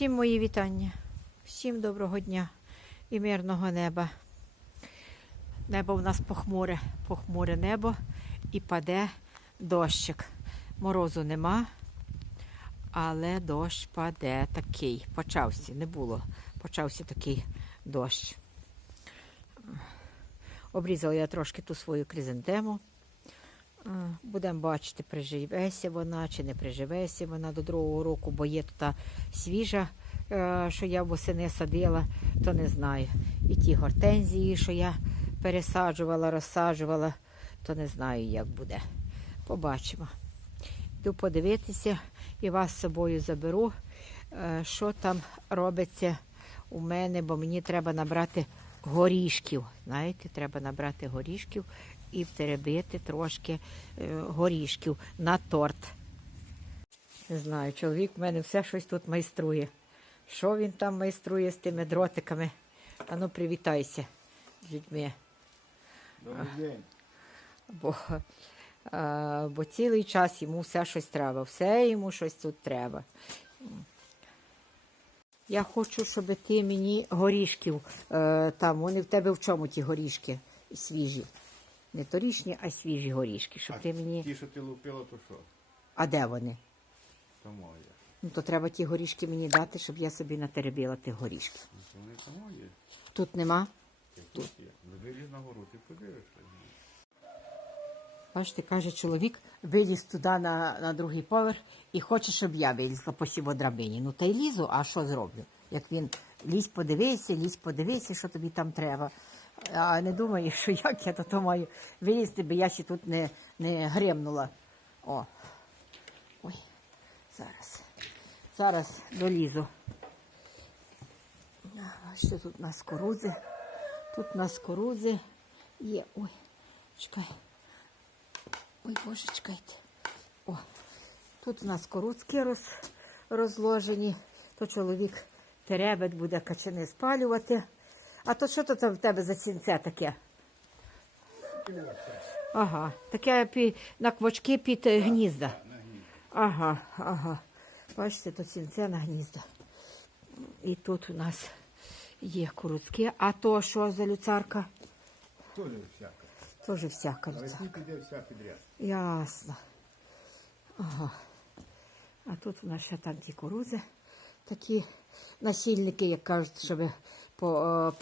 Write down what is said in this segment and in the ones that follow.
Всім мої вітання, всім доброго дня і мирного неба. Небо в нас похмуре, похмуре небо і паде дощик. Морозу нема, але дощ паде такий. Почався, не було. Почався такий дощ. Обрізала я трошки ту свою кризантему. Будемо бачити, приживеться вона чи не приживеться вона до другого року, бо є тут свіжа, е, що я восени садила, то не знаю. І ті гортензії, що я пересаджувала, розсаджувала, то не знаю, як буде. Побачимо. Йду подивитися і вас з собою заберу, е, що там робиться у мене, бо мені треба набрати горішків. Знаєте, треба набрати горішків і втеребити трошки е, горішків на торт. Не знаю, чоловік в мене все щось тут майструє. Що він там майструє з тими дротиками? Ану, привітайся з людьми. Добрий день. Бо, а, бо цілий час йому все щось треба, все йому щось тут треба. Я хочу, щоб ти мені горішків е, там, вони в тебе в чому ті горішки свіжі? Не торішні, а свіжі горішки. Щоб А ти мені. Ті, що ти лупила, то що? А де вони? То моє. Ну то треба ті горішки мені дати, щоб я собі натеребила тих горішків. Вони то моє. Тут нема. Ти тут є. Виліз на гору, ти подивишся. Бачите, каже чоловік, виліз туди на, на другий поверх і хоче, щоб я вилізла по сіводрабині. Ну та й лізу, а що зроблю? Як він лізь подивися, лізь подивися, що тобі там треба. А не думаю, що як я то маю вилізти, бо я ще тут не, не гремнула. О. Ой, зараз. Зараз долізу. Бачите, тут у нас кукурудзи. Тут у нас кукурудзи є. Ой, чекай. Ой, боже, чекайте. О, тут у нас коруцьки роз, розложені, то чоловік теребет буде качани спалювати. А то що то там в тебе за сінце таке? Ага, таке пі, на квочки під е, гнізда. Ага, ага. Бачите, тут сінце на гнізда. І тут у нас є куруцькі. А то що за люцарка? Теж всяка. Теж всяка Але люцарка. вся підряд. Ясно. Ага. А тут у нас ще там ті курузи, такі насільники, як кажуть, щоб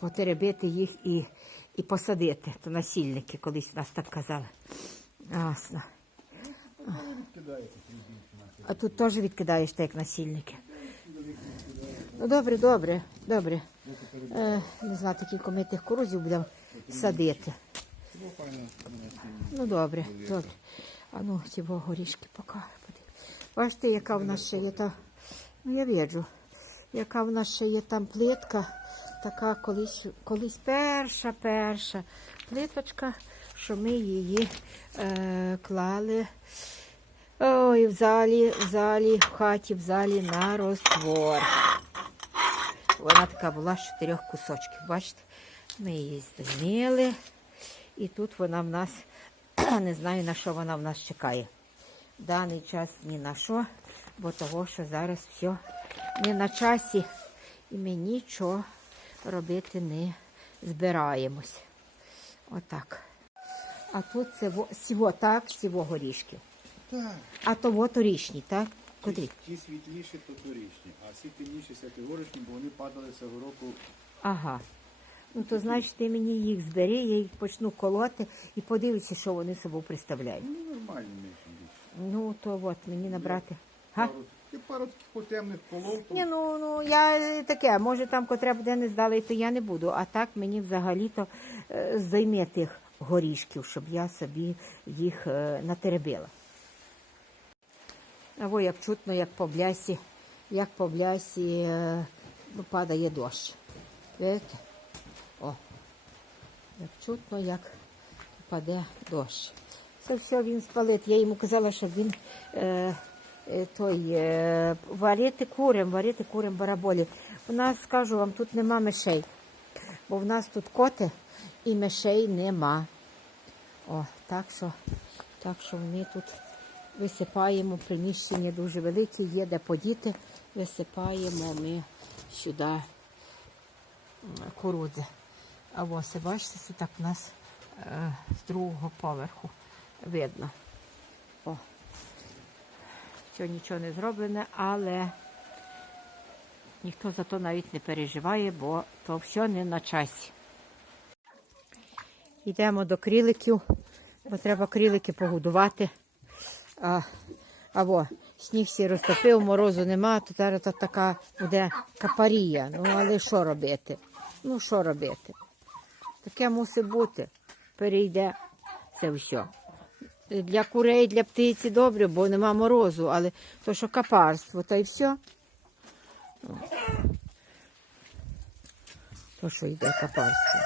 потеребити їх і, і посадити. То насільники колись нас так казали. Ясно. А тут теж відкидаєш так, як насільники. Ну, добре, добре, добре. Е, не знаю, кілька ми тих курузів будемо садити. Ну, добре, добре. А ну, во горішки поки. Бачите, яка в нас ще є та. Ну я бачу, яка в нас ще є там плитка, така колись, колись перша, перша плиточка, що ми її е, клали. Ой, в залі, в залі, в хаті, в залі на роствор. Вона така була з чотирьох кусочків. Бачите? Ми її здиміли. І тут вона в нас, не знаю на що вона в нас чекає. В даний час ні на що, бо того, що зараз все не на часі. І ми нічого робити не збираємось. Отак. А тут сиво, сіво, так, сіво горішки. Так. А то во торішні, так? Котрі? Ті світліші, то торічні, а всі темніші всякі горішні, бо вони падали цього року. Ага. Ну то значить ти мені їх збери, я їх почну колоти і подивися, що вони собою представляють. Ну, нормальні менше. Ну то от мені набрати. Га? Ти пару таких потемних колов, то Ні, ну, ну я таке, може там котре буде не здали, то я не буду. А так мені взагалі-то е, займе тих горішків, щоб я собі їх е, натеребила. А во як чутно, як по блясі, як по блясі е, падає дощ. Видите? О, як чутно, як паде дощ. Це все він спалить. Я йому казала, щоб він е, той, е, варити курем, варити курем бараболі. У нас, скажу вам, тут нема мишей, бо в нас тут коти і мишей нема. О, так що, так що ми тут висипаємо приміщення дуже велике, є де подіти. висипаємо ми сюди м, кукурудзи. А ось, бачите, це так у нас е, з другого поверху видно. О. Нічого не зроблене, але ніхто за то навіть не переживає, бо то все не на часі. Йдемо до кріликів, бо треба крілики погодувати. А, або сніг всі розтопив, морозу нема, то зараз така буде капарія. Ну, але що робити? Ну, що робити? Таке мусить бути. Перейде це все. Для курей, для птиці добре, бо нема морозу, але то, що капарство, та й все. То, що йде капарство.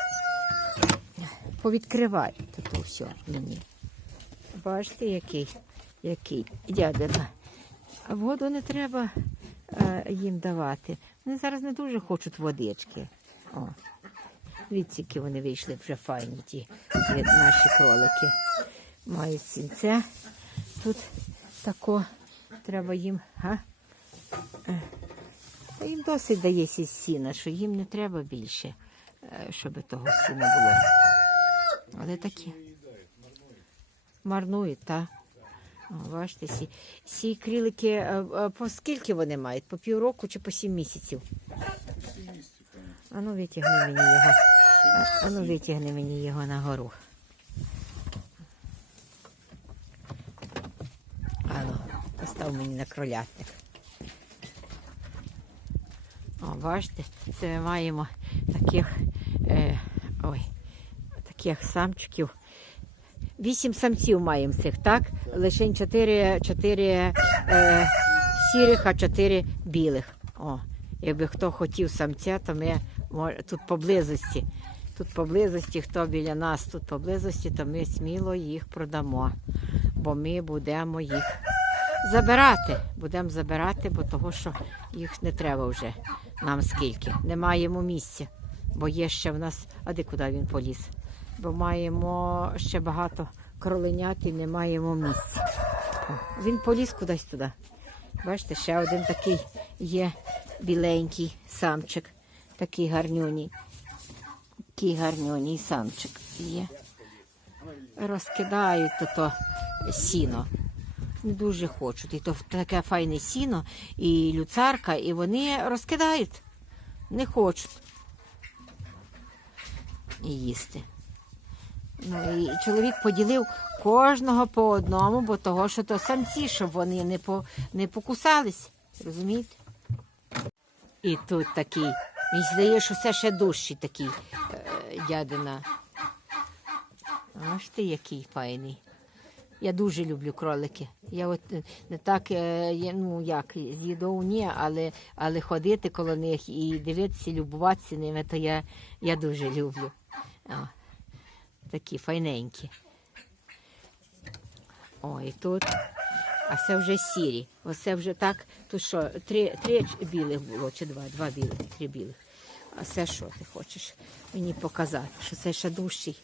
Повідкривай то все мені. Бачите, який, який дядина. Воду не треба е, їм давати. Вони зараз не дуже хочуть водички. О. Які вони вийшли вже файні, ті наші кролики. Мають сінце. Тут тако треба їм. Га? Е, Та їм досить дає сі- сіна, що їм не треба більше, е, щоб того сіна було. Але такі. Марнують, так. Бачите, сі, сі крілики, е, по скільки вони мають? По півроку чи по сім місяців? А ну витягни мені його. А, а ну витягни мені його нагору. А ну, постав мені на кролятник. О, бачите, це ми маємо таких, е, ой, таких самчиків. Вісім самців маємо цих, так? Лише чотири, чотири е, сірих, а чотири білих. О, якби хто хотів самця, то ми тут поблизості. Тут поблизості, хто біля нас тут поблизості, то ми сміло їх продамо. Бо ми будемо їх забирати. Будемо забирати, бо того, що їх не треба вже нам скільки. Не маємо місця. Бо є ще в нас. А де куди він поліз? Бо маємо ще багато кроленят і не маємо місця. О, Він поліз кудись туди. Бачите, ще один такий є біленький самчик, такий гарнюній. Такий гарнюній самчик є. Розкидають то, сіно. Дуже хочуть. І то таке файне сіно, і люцарка, і вони розкидають. Не хочуть їсти. Ну, і чоловік поділив кожного по одному, бо того, що то самці, щоб вони не, по, не покусались. Розумієте? І тут такий. Мені здає, що це ще дужчий такий е, дядина. Аж ти який файний. Я дуже люблю кролики. Я от е, не так, е, ну як, з їдою ні, але, але ходити коло них і дивитися, любуватися ними, то я, я дуже люблю. О, такі файненькі. О, і тут. А це вже сірі. Оце вже так. Тут що, три, три білих було, чи два? Два білих, три білих. А це що ти хочеш мені показати? Що це ще дужчий?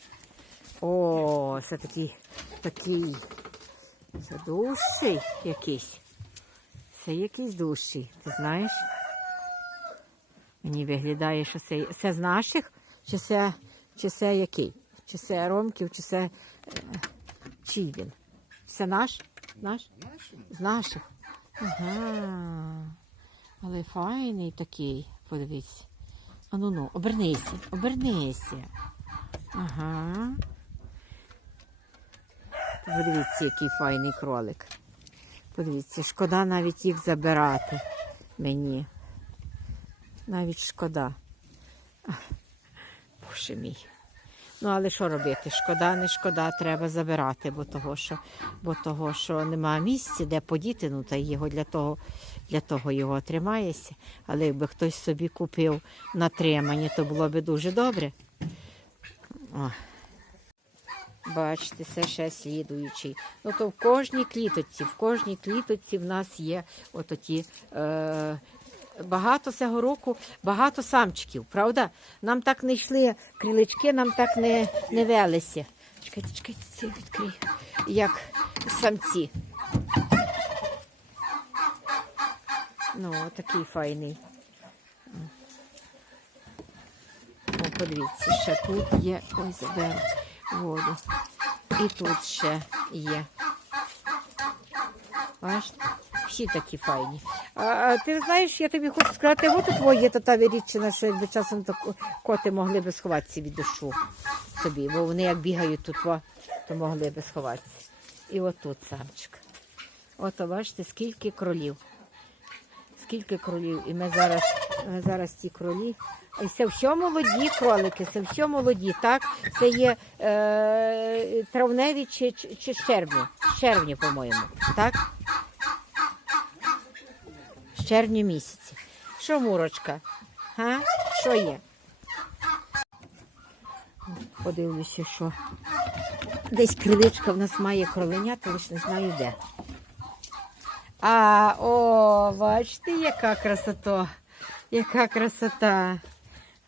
О, це такий, такий. Дужчий якийсь. Це якийсь дужчий, ти знаєш? Мені виглядає, що це, це з наших, чи це, чи це який? Чи це Ромків, чи це е, чий він? Це наш? Наш? З наших. Ага. Але файний такий, подивіться. А ну ну, обернися, обернися. Ага. Подивіться, який файний кролик. Подивіться, шкода навіть їх забирати мені. Навіть шкода. Боже мій. Ну, але що робити? Шкода, не шкода, треба забирати, бо того, що, бо того, що немає місця, де подіти, ну та його для того, для того його тримаєшся. Але якби хтось собі купив на тримання, то було б дуже добре. О. Бачите, це ще слідуючий. Ну то в кожній кліточці, в кожній кліточці в нас є отакі. Е, багато цього року, багато самчиків, правда? Нам так не йшли крилички, нам так не, не велися. Чекайте, чекайте, це відкрию. Як самці. Ну, такий файний. О, подивіться, ще тут є. Ой, заберу воду. І тут ще є. Бачите? Всі такі файні. А, ти знаєш, я тобі хочу сказати, от тут є та та виріччина, що якби часом то коти могли би сховатися від дощу собі, бо вони як бігають тут, то могли би сховатися. І отут самчик. Ото бачите, скільки кролів. Скільки кролів. І ми зараз, ми зараз ті кролі. Це все молоді кролики, це все молоді, так? Це є е, травневі чи, чи, з червні. По-моєму. Так? З місяці. Що, Мурочка? Га? Що є? Подивлюся, що десь криличка в нас має кроленята, лише не знаю де. А, о, бачите, яка красота. Яка красота.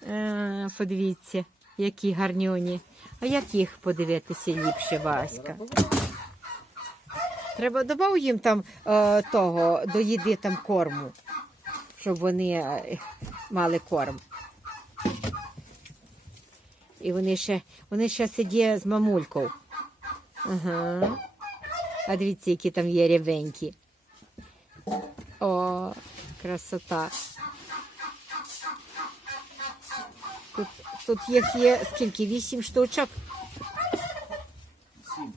А, подивіться, які гарнюні. А як їх подивитися ліпше, Васька? Треба додав їм там е, того до їди там корму, щоб вони е, мали корм. І вони ще, вони ще сидять з мамулькою. Ага. А дивіться, які там є рябенькі. О, красота. Тут, тут їх є скільки? Вісім штучок? Сім.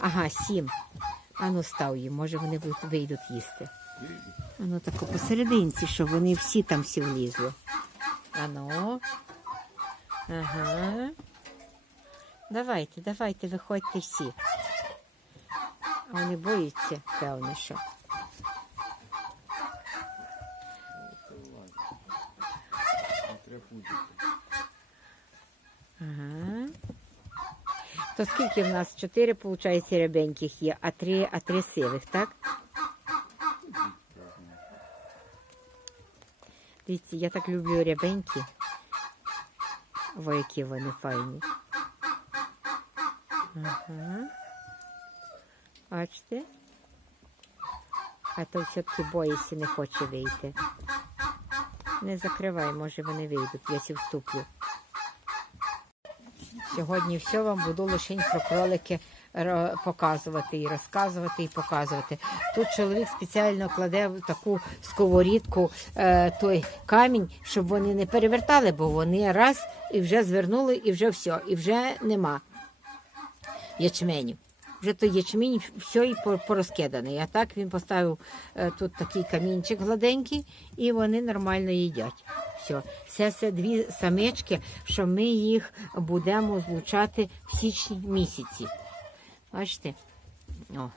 Ага, сім. Ану став їм, може вони будуть- вийдуть їсти. Ану тако посерединці, щоб вони всі там всі влізли. Ану. Ага. Давайте, давайте, виходьте всі. Вони боються, певно, що. Треба. Ага. То скільки в нас? Чотири, виходить, рябеньких є, а три, а три сивих, так? Дивіться, я так люблю рябенькі. Во, які вони файні. Ага. Бачите? А то все-таки боїться, не хоче вийти. Не закривай, може вони вийдуть, я сі вступлю. Сьогодні все вам буду лише про кролики показувати і розказувати і показувати. Тут чоловік спеціально кладе в таку сковорідку е, той камінь, щоб вони не перевертали, бо вони раз і вже звернули, і вже все, і вже нема ячменю. Вже той ячмінь все і порозкиданий. А так він поставив е, тут такий камінчик гладенький, і вони нормально їдять. Все. Це, це дві самички, що ми їх будемо злучати в січні місяці. Бачите? О.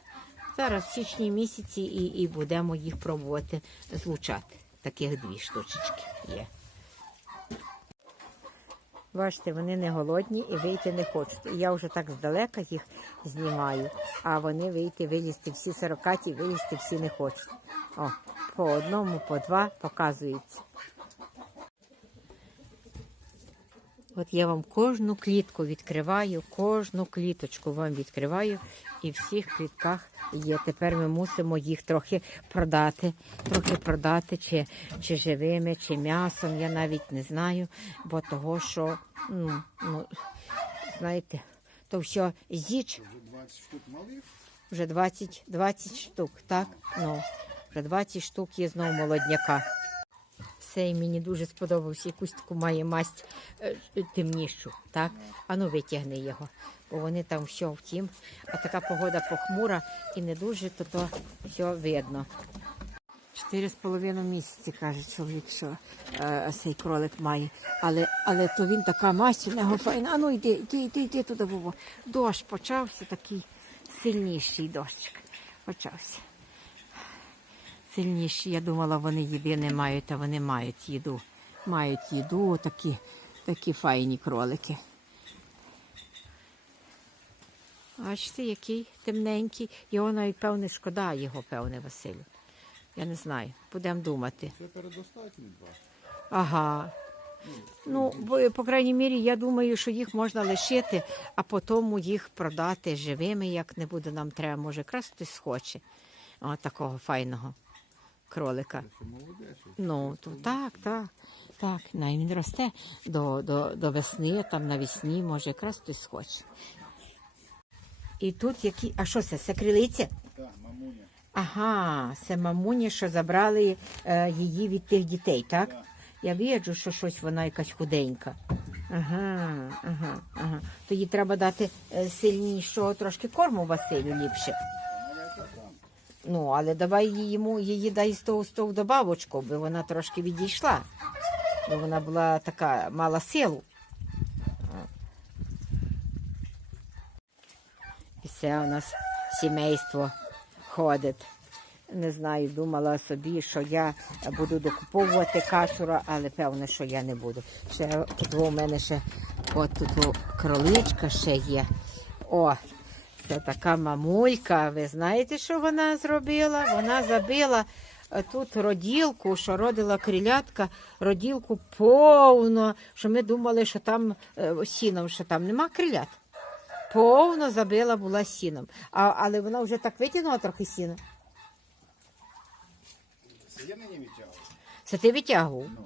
Зараз в січні місяці і, і будемо їх пробувати злучати. Таких дві штучечки є. Бачите, вони не голодні і вийти не хочуть. Я вже так здалека їх знімаю, а вони вийти, вилізти всі сорокаті, вилізти всі не хочуть. О, по одному, по два показується. От я вам кожну клітку відкриваю, кожну кліточку вам відкриваю, і в всіх клітках є. Тепер ми мусимо їх трохи продати, трохи продати, чи, чи живими, чи м'ясом, я навіть не знаю, бо того, що, ну, ну знаєте, то все зіч Вже 20 штук малих. вже 20, 20 штук, так? Ну, вже 20 штук є знову молодняка. Цей мені дуже сподобався, якусь таку має масть е, темнішу, так? Ану витягни його, бо вони там все втім. А така погода похмура і не дуже, то то все видно. Чотири з половиною місяці, каже чоловік, що е, цей кролик має. Але, але то він така масть у нього файна. А ну йди, йди, йди, йди туди, Вова. Дощ почався, такий сильніший дощик. Почався. Сильніші. Я думала, вони їди не мають, а вони мають їду. Мають їду, такі, такі файні кролики. Бачите, який темненький. Його навіть певне шкода його, певне, Василю. Я не знаю. Будемо думати. Це передостатньо два. Ага. Ну, бо, по крайній мірі, я думаю, що їх можна лишити, а потім їх продати живими, як не буде нам треба. Може, якраз хтось схоче. О, такого файного кролика. Що Ну, то так, так. Так, най він росте до, до, до весни, там навесні, може, якраз хтось схоче. І тут які. А що це? Це крилиця? та, мамуня. Ага, це мамуні, що забрали е, її від тих дітей, так? Так. Я бачу, що щось вона якась худенька. Ага, ага, ага. То їй треба дати е, сильнішого трошки корму Василю ліпше. Ну, але давай йому її дай з того з того добавочку, бо вона трошки відійшла. Бо вона була така мала силу. І все у нас сімейство ходить. Не знаю, думала собі, що я буду докуповувати кашура, але певно, що я не буду. Ще тут у мене ще от тут кроличка ще є. О, це така мамулька. Ви знаєте, що вона зробила? Вона забила е, тут роділку, що родила крилятка, роділку повно, що ми думали, що там е, сіном, що там нема крилят. Повно забила була сіном. А, але вона вже так витягнула трохи сіна. Це я мені відтягував. Це ти витягував? Ну,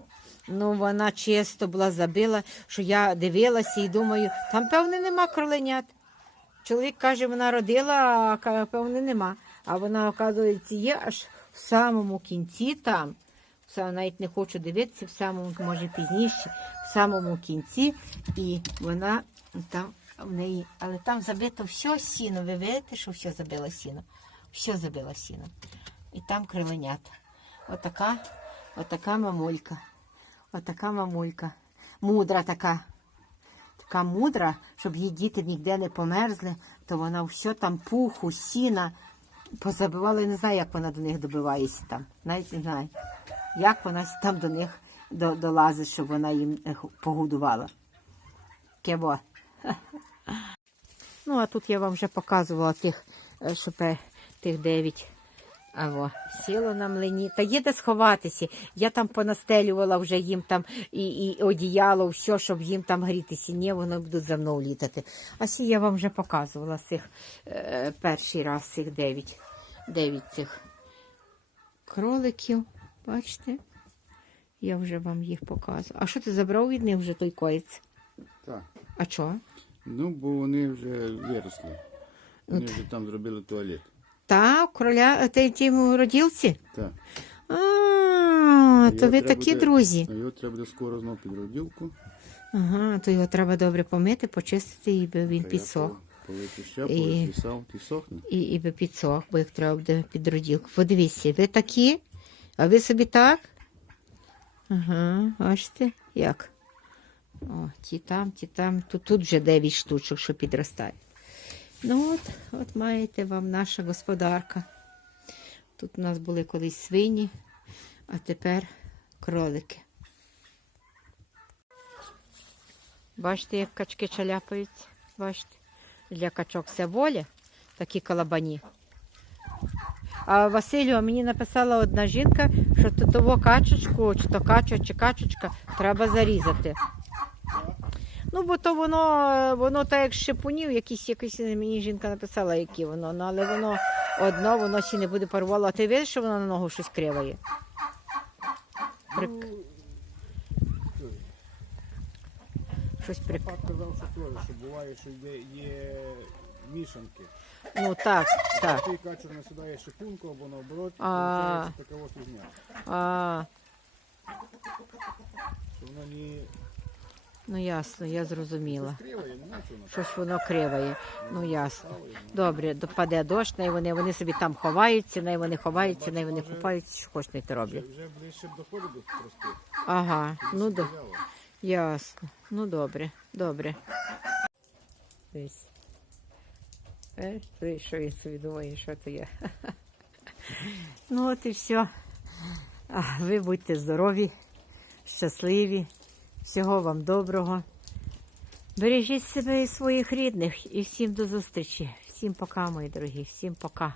Ну, вона чисто була забила, що я дивилася і думаю, там, певне, нема кроленят. Чоловік каже, вона родила, а певне, нема. А вона, оказується, є аж в самому кінці там. Навіть не хочу дивитися, в самому, може пізніше, в самому кінці. І вона там в неї, але там забито все сіно. Ви видите, що все забило сіно? Все забило сіно. І там криленята. Отака, отака мамулька. Отака мамулька. Мудра така. Така мудра, щоб її діти ніде не померзли, то вона все там пуху, сіна позабивала. Я не знаю, як вона до них добивається там. Навіть не знаю. Як вона там до них долазить, щоб вона їм е, погодувала. Кебо. Ну, а тут я вам вже показувала тих, е, що тих дев'ять. Аво, сіло на млині. Та є де сховатися. Я там понастелювала вже їм там і, і одіяло, все, щоб їм там грітися. Ні, вони будуть за мною літати. А сі я вам вже показувала цих е, перший раз цих дев'ять. Дев'ять цих кроликів. Бачите? Я вже вам їх показую. А що ти забрав від них вже той коєць? так. А чого? Ну, бо вони вже виросли. Вони вже там зробили туалет. Та, у кроля, е, ти роділці? Так. А, то ви такі друзі. А його треба буде скоро знову під роділку. Ага, то його треба добре помити, почистити, і би він підсох. Полити ще, І- ти сохне. І, і би підсох, бо як треба буде під роділку. Подивіться, ви такі? А ви собі так? Ага, бачите, як? О, ті там, ті там. Тут, тут вже 9 штучок, що підростають. Ну от, от маєте вам наша господарка. Тут у нас були колись свині, а тепер кролики. Бачите, як качки чаляпаються? Бачите? Для качок це воля, такі колобані. А Василю, мені написала одна жінка, що тутову качечку, чи то кача, чи качечка, треба зарізати. Ну, бо то воно, е, воно так як шипунів, якісь, якісь мені жінка написала, які воно, ну, але воно одно, воно ще не буде парувало. А ти видиш, що воно на ногу щось криває? Прик... Щось прик... Пап казав, що теж, що буває, що є, є мішанки. Ну так, так. Той качур не сідає шипунку або наоборот, і А. виходить така ось фігня. А, Що воно не ну ясно, я зрозуміла. не. Щось воно криває. Ну ясно. Добре, допаде дощ, най вони, вони собі там ховаються, най вони ховаються, най вони купаються, най то Вже, роблять. вже ближче до простих. Ага, ну до, ясно. Ну добре, добре. Дивись. Е, ти що він собі думає, що це я. Ну от і все. А, Ви будьте здорові, щасливі, всього вам доброго. Бережіть себе і своїх рідних і всім до зустрічі. Всім пока, мої дорогі, всім пока.